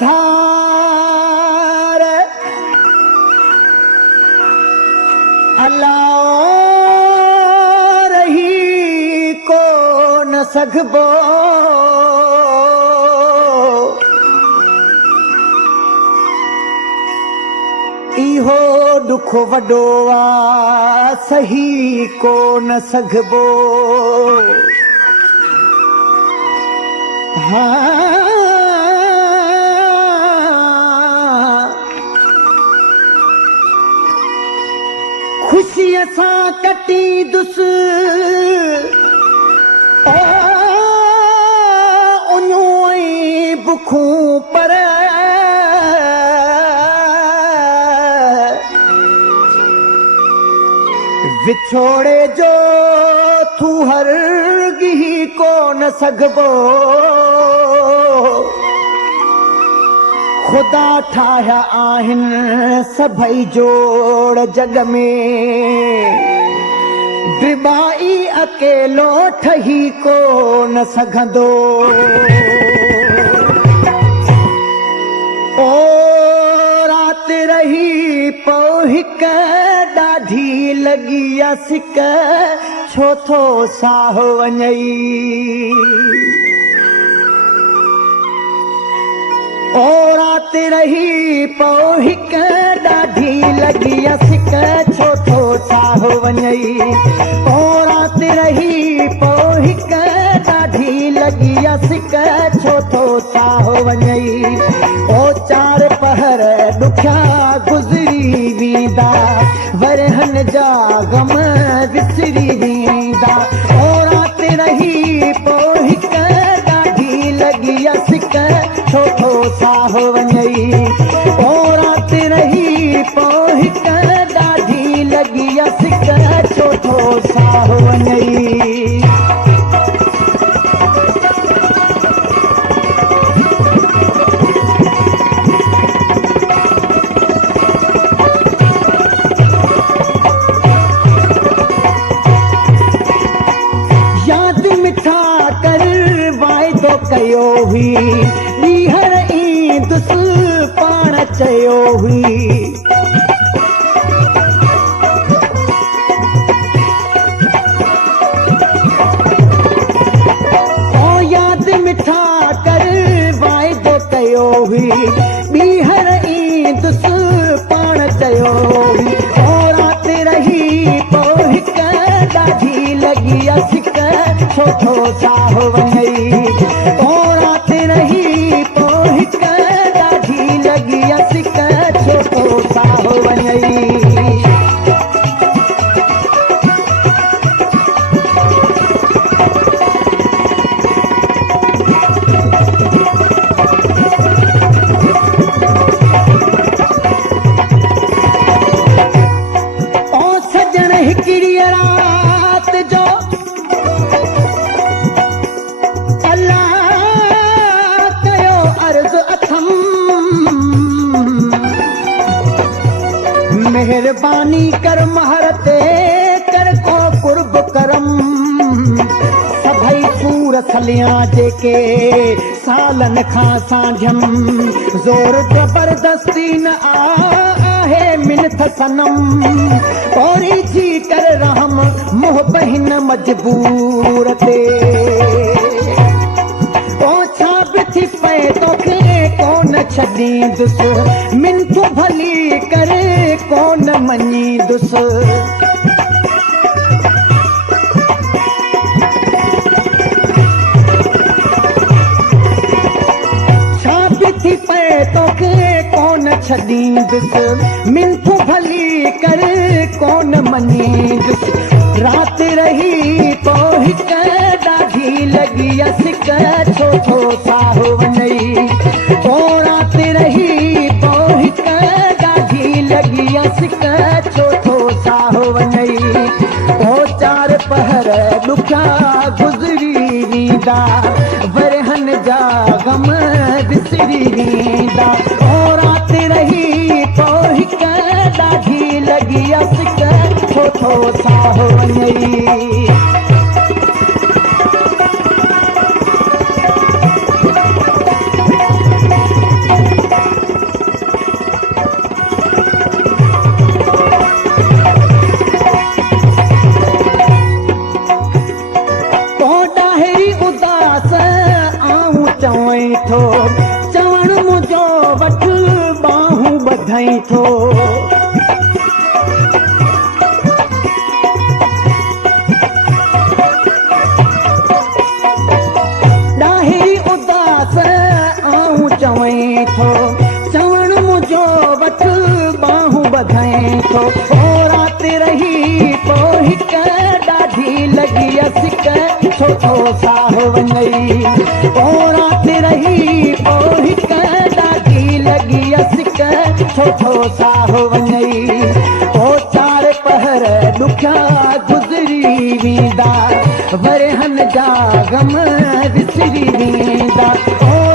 धार अलाओ रही को न सघबो इहो दुख वॾो आ सही को न सघबो खुशीअ सां कटी दुस उञूं ऐं बुखूं पर विछोड़े जो तू हरगिही को न सघबो खुदा ठाहिया आहिनि सभई जोड़ जग में डिबाई अकेलो ठही को न सघंदो ओ रात रही पो हिक ॾाढी लॻी आ सिक छो थो साहु वञई ओ रात रही पो हिक ॾाढी लॻी आ सिक छो थो साहु वञई ओ रात रही पो हिक ॾाढी लॻी आ सिक छो थो साहु वञई ओ चार पहर ॾुखिया गुज़री वेंदा वरहन जा गम विसरी वेंदा ओ रात रही पो हिक ॾाढी लॻी आ सिक छो थो साहु वञई ओ रात रही पो हिक ॾाढी लॻी आ सिक छो थो साहु वञई कयो हुई ॿीहर ई दुस पाण चयो हुई ओ यादि मिठा कर वाइदो कयो हुई ॿीहर ई दुस पाण चयो हुई ओ रात रही पो हिक ॾाढी लॻी आ सिक छो थो साहु वञई ओ रात रही पो हिक ॾाढी लॻी आ सिक छो थो साहु वञई ओ सजण हिकिड़ी रात जो मेहरबानी कर महरते कर को कुर्ब करम सभई सूर सलियां जेके सालन खां साझम ज़ोर जबरदस्ती न आहे मिनथ सनम ओरी जी कर रहम मोह बहिन मजबूर ते ओ छा बिथी पए तोखे कोन छॾींदुस मिनथू भली करे कोन मञीदुस छा बिथी पए तोखे कोन छॾींदुस मिनथू भली करे कोन मञीदुस रात रही पो हिक ॾाढी लॻी आ सिक छो थो साहु वञई ओ रात रही पो हिक ॾाढी लॻी आ सिक छो थो साहु वञई ओ चार पहर ॾुखिया गुज़री वेंदा वरहन जा गम विसरी वेंदा ओ रात रही पो हिक ॾाढी लॻी आ सिक छो थो साहु वञई ॿधाई थो। ॾाही उदास आऊं चवई थो, चवण मुंहिंजो वठ बाहूं ॿधाई थो। ओ राति रही पोइ हिकु ॾाढी लॻी सिक, छो थो साह वञई। ओ राति रही पोइ हिकु ॾाढी लॻी सिक, छो थो साह वञई। ओ चार पहर ॾुखिया गुज़री वेंदा, वरहन जा ग़म विसरी वेंदा। ओ